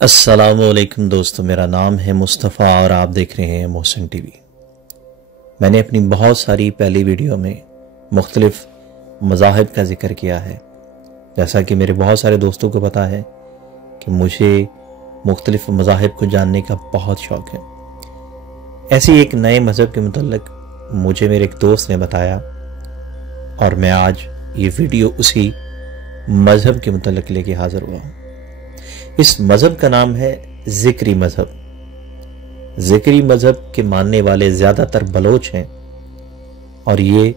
السلام علیکم دوستو، میرا نام ہے مصطفیٰ اور آپ دیکھ رہے ہیں محسن ٹی وی۔ میں نے اپنی بہت ساری پہلی ویڈیو میں مختلف مذاہب کا ذکر کیا ہے، جیسا کہ میرے بہت سارے دوستوں کو پتہ ہے کہ مجھے مختلف مذاہب کو جاننے کا بہت شوق ہے۔ ایسی ایک نئے مذہب کے متعلق مجھے میرے ایک دوست نے بتایا اور میں آج یہ ویڈیو اسی مذہب کے متعلق لے کے حاضر ہوا ہوں۔ اس مذہب کا نام ہے ذکری مذہب۔ ذکری مذہب کے ماننے والے زیادہ تر بلوچ ہیں اور یہ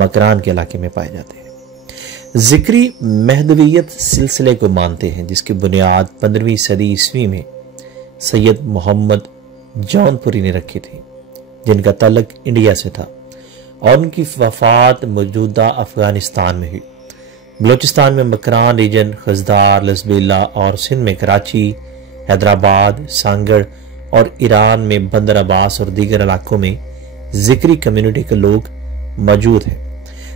مکران کے علاقے میں پائے جاتے ہیں۔ ذکری مہدویت سلسلے کو مانتے ہیں، جس کی بنیاد 15ویں صدی عیسوی میں سید محمد جون پوری نے رکھی تھی، جن کا تعلق انڈیا سے تھا اور ان کی وفات موجودہ افغانستان میں ہوئی۔ بلوچستان میں مکران ریجن، خزدار، لسبیلا اور سندھ میں کراچی، حیدرآباد، سانگڑ اور ایران میں بندر عباس اور دیگر علاقوں میں ذکری کمیونٹی کے لوگ موجود ہیں۔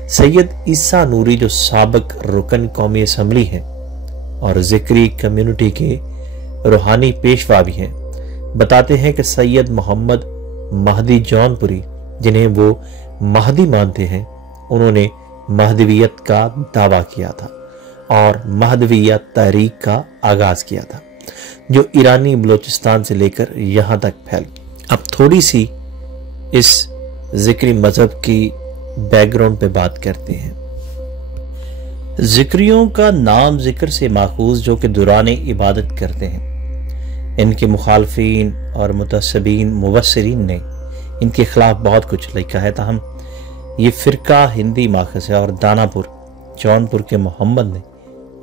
سید عیسیٰ نوری جو سابق رکن قومی اسمبلی ہیں اور ذکری کمیونٹی کے روحانی پیشوا بھی ہیں، بتاتے ہیں کہ سید محمد مہدی جون پوری، جنہیں وہ مہدی مانتے ہیں، انہوں نے مہدویت کا دعویٰ کیا تھا اور مہدویت تحریک کا آغاز کیا تھا، جو ایرانی بلوچستان سے لے کر یہاں تک پھیل گئی۔ اب تھوڑی سی اس ذکری مذہب کی بیک گراؤنڈ پہ بات کرتے ہیں۔ ذکریوں کا نام ذکر سے ماخوذ، جو کہ دوران عبادت کرتے ہیں۔ ان کے مخالفین اور متعصبین مبصرین نے ان کے خلاف بہت کچھ لکھا ہے، تاہم یہ فرقہ ہندی ماخذ ہے اور دانا پور جون پور کے محمد نے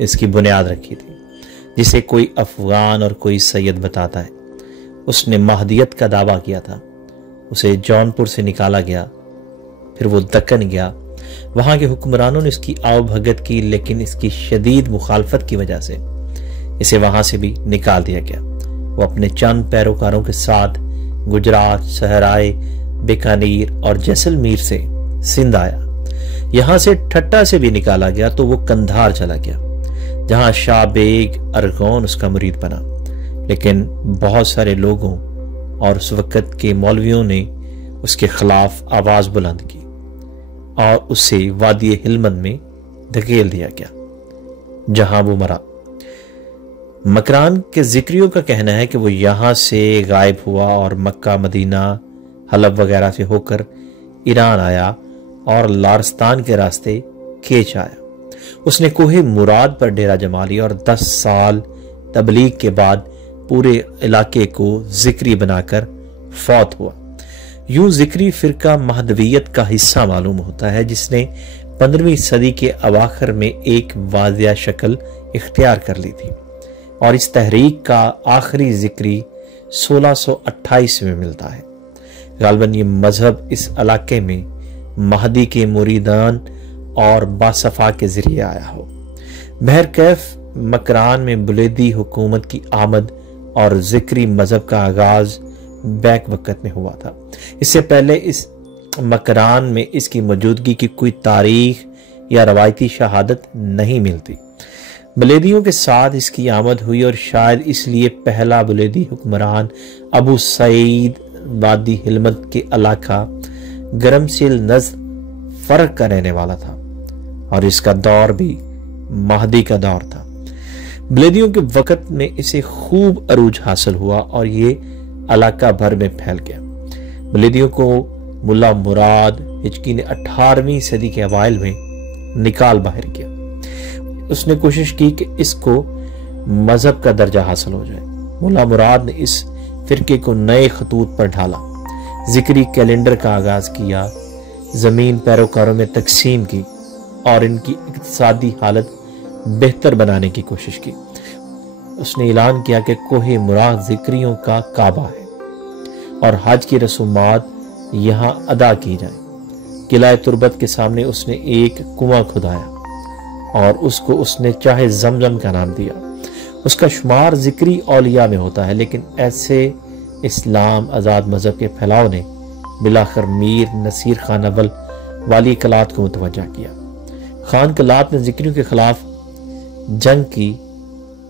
اس کی بنیاد رکھی تھی، جسے کوئی افغان اور کوئی سید بتاتا ہے۔ اس نے مہدیت کا دعویٰ کیا تھا، اسے جون پور سے نکالا گیا، پھر وہ دکن گیا، وہاں کے حکمرانوں نے اس کی آؤ بھگت کی، لیکن اس کی شدید مخالفت کی وجہ سے اسے وہاں سے بھی نکال دیا گیا۔ وہ اپنے چند پیروکاروں کے ساتھ گجرات، صحرائے بیکانیر اور جیسلمیر سے سندھ آیا۔ یہاں سے ٹھٹا سے بھی نکالا گیا تو وہ کندھار چلا گیا، جہاں شاہ بیگ ارغون اس کا مرید بنا، لیکن بہت سارے لوگوں اور اس وقت کے مولویوں نے اس کے خلاف آواز بلند کی اور اسے وادی ہلمند میں دھکیل دیا گیا، جہاں وہ مرا۔ مکران کے ذکریوں کا کہنا ہے کہ وہ یہاں سے غائب ہوا اور مکہ، مدینہ، حلب وغیرہ سے ہو کر ایران آیا اور لارستان کے راستے کھینچ آیا۔ اس نے کوہ مراد پر ڈیرا جما لیا اور 10 سال تبلیغ کے بعد پورے علاقے کو ذکری بنا کر فوت ہوا۔ یوں ذکری فرقہ مہدویت کا حصہ معلوم ہوتا ہے، جس نے 15ویں صدی کے اواخر میں ایک واضح شکل اختیار کر لی تھی، اور اس تحریک کا آخری ذکری 1628 میں ملتا ہے۔ غالباً یہ مذہب اس علاقے میں مہدی کے مریدان اور باصفا کے ذریعے آیا ہو۔ بہرکیف مکران میں بلیدی حکومت کی آمد اور ذکری مذہب کا آغاز بیک وقت میں ہوا تھا۔ اس سے پہلے اس مکران میں اس کی موجودگی کی کوئی تاریخ یا روایتی شہادت نہیں ملتی۔ بلیدیوں کے ساتھ اس کی آمد ہوئی اور شاید اس لیے پہلا بلیدی حکمران ابو سعید وادی ہلمند کے علاقہ گرمسیل نزد فرق کا رہنے والا تھا، اور اس کا دور بھی مہدی کا دور تھا۔ بلیدیوں کے وقت میں اسے خوب عروج حاصل ہوا اور یہ علاقہ بھر میں پھیل گیا۔ بلیدیوں کو ملا مراد ہچکی نے 18ویں صدی کے اوائل میں نکال باہر کیا۔ اس نے کوشش کی کہ اس کو مذہب کا درجہ حاصل ہو جائے۔ ملا مراد نے اس فرقے کو نئے خطوط پر ڈھالا، ذکری کیلنڈر کا آغاز کیا، زمین پیروکاروں میں تقسیم کی اور ان کی اقتصادی حالت بہتر بنانے کی کوشش کی۔ اس نے اعلان کیا کہ کوہ مراد ذکریوں کا کعبہ ہے اور حج کی رسومات یہاں ادا کی جائیں۔ قلعہ تربت کے سامنے اس نے ایک کنواں کھدایا اور اس کو اس نے چاہے زمزم کا نام دیا۔ اس کا شمار ذکری اولیاء میں ہوتا ہے، لیکن ایسے اسلام آزاد مذہب کے پھیلاؤ نے بلاخر میر نصیر خان اول والی کلات کو متوجہ کیا۔ خان کلات نے ذکریوں کے خلاف جنگ کی،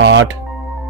8,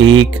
1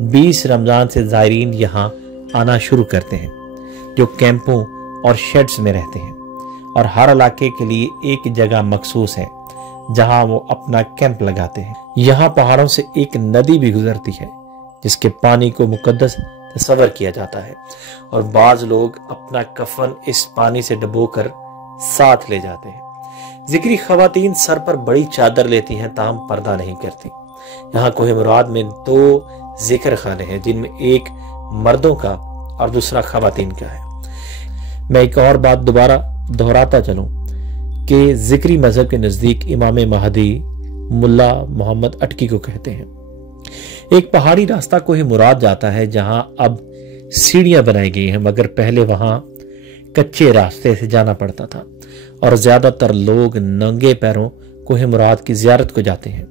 20 رمضان سے زائرین یہاں آنا شروع کرتے ہیں، جو کیمپوں اور شیڈز میں رہتے ہیں، اور ہر علاقے کے لیے ایک جگہ مخصوص ہے جہاں وہ اپنا کیمپ لگاتے ہیں۔ یہاں پہاڑوں سے ایک ندی بھی گزرتی ہے جس کے پانی کو مقدس تصور کیا جاتا ہے، اور بعض لوگ اپنا کفن اس پانی سے ڈبو کر ساتھ لے جاتے ہیں۔ ذکری خواتین سر پر بڑی چادر لیتی ہیں تاہم پردہ نہیں کرتی۔ یہاں کوہ مراد میں 2 ذکر خانے ہیں، جن میں ایک مردوں کا اور دوسرا خواتین کا ہے۔ میں ایک اور بات دوبارہ دہراتا چلوں کہ ذکری مذہب کے نزدیک امام مہدی ملا محمد اٹکی کو کہتے ہیں۔ ایک پہاڑی راستہ کوہ مراد جاتا ہے جہاں اب سیڑھیاں بنائی گئی ہیں، مگر پہلے وہاں کچے راستے سے جانا پڑتا تھا، اور زیادہ تر لوگ ننگے پیروں کوہ مراد کی زیارت کو جاتے ہیں۔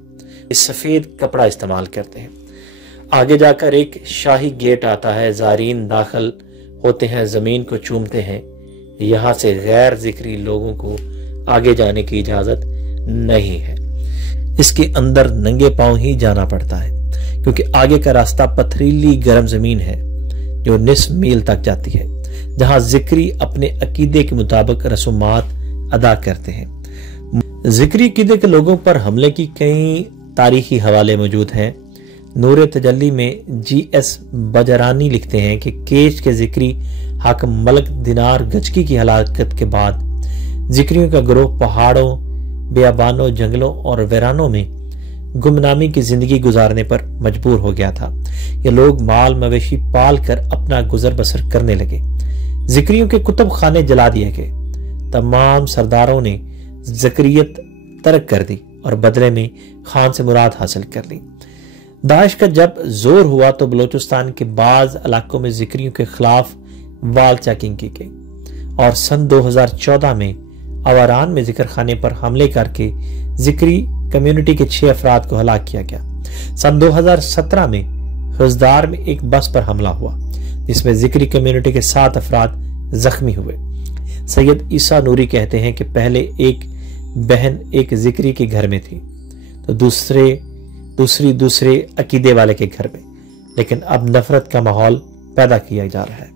سفید کپڑا استعمال کرتے ہیں۔ آگے جا کر ایک شاہی گیٹ آتا ہے، زائرین داخل ہوتے ہیں، زمین کو چومتے ہیں۔ یہاں سے غیر ذکری لوگوں کو آگے جانے کی اجازت نہیں ہے۔ اس کے اندر ننگے پاؤں ہی جانا پڑتا ہے، کیونکہ آگے کا راستہ پتھریلی گرم زمین ہے جو نصف میل تک جاتی ہے، جہاں ذکری اپنے عقیدے کے مطابق رسومات ادا کرتے ہیں۔ ذکری عقیدے کے لوگوں پر حملے کی کئی تاریخی حوالے موجود ہیں۔ نور تجلی میں جی ایس بجرانی لکھتے ہیں کہ کیچ کے ذکری حاکم ملک دینار گچکی کی ہلاکت کے بعد ذکریوں کا گروہ پہاڑوں، بیابانوں، جنگلوں اور ویرانوں میں گمنامی کی زندگی گزارنے پر مجبور ہو گیا تھا۔ یہ لوگ مال مویشی پال کر اپنا گزر بسر کرنے لگے۔ ذکریوں کے کتب خانے جلا دیے گئے۔ تمام سرداروں نے ذکریت ترک کر دی اور بدلے میں خان سے مراد حاصل کر لی۔ داعش کا جب زور ہوا تو بلوچستان کے بعض علاقوں میں ذکریوں کے خلاف وال چیکنگ کی گئی، اور سن 2014 میں آوران میں ذکر خانے پر حملے کر کے ذکری کمیونٹی کے 6 افراد کو ہلاک کیا گیا۔ سن 2017 میں خزدار میں ایک بس پر حملہ ہوا جس میں ذکری کمیونٹی کے 7 افراد زخمی ہوئے۔ سید عیسیٰ نوری کہتے ہیں کہ پہلے ایک بہن ایک ذکری کے گھر میں تھی تو دوسرے عقیدے والے کے گھر میں، لیکن اب نفرت کا ماحول پیدا کیا جا رہا ہے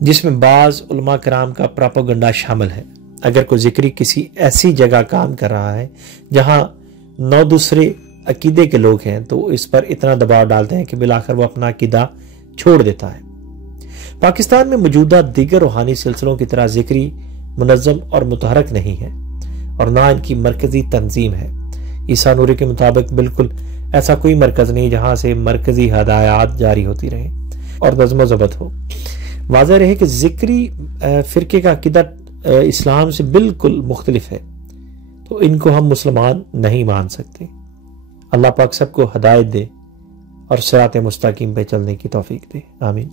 جس میں بعض علماء کرام کا پراپوگنڈا شامل ہے۔ اگر کوئی ذکری کسی ایسی جگہ کام کر رہا ہے جہاں 9 دوسرے عقیدے کے لوگ ہیں تو اس پر اتنا دباؤ ڈالتے ہیں کہ بالآخر وہ اپنا عقیدہ چھوڑ دیتا ہے۔ پاکستان میں موجودہ دیگر روحانی سلسلوں کی طرح ذکری منظم اور متحرک نہیں ہے، اور نہ ان کی مرکزی تنظیم ہے۔ عیسیٰ نوری کے مطابق بالکل ایسا کوئی مرکز نہیں جہاں سے مرکزی ہدایات جاری ہوتی رہیں اور نظم و ضبط ہو۔ واضح رہے کہ ذکری فرقے کا عقیدہ اسلام سے بالکل مختلف ہے، تو ان کو ہم مسلمان نہیں مان سکتے۔ اللہ پاک سب کو ہدایت دے اور صراط مستقیم پہ چلنے کی توفیق دے، آمین۔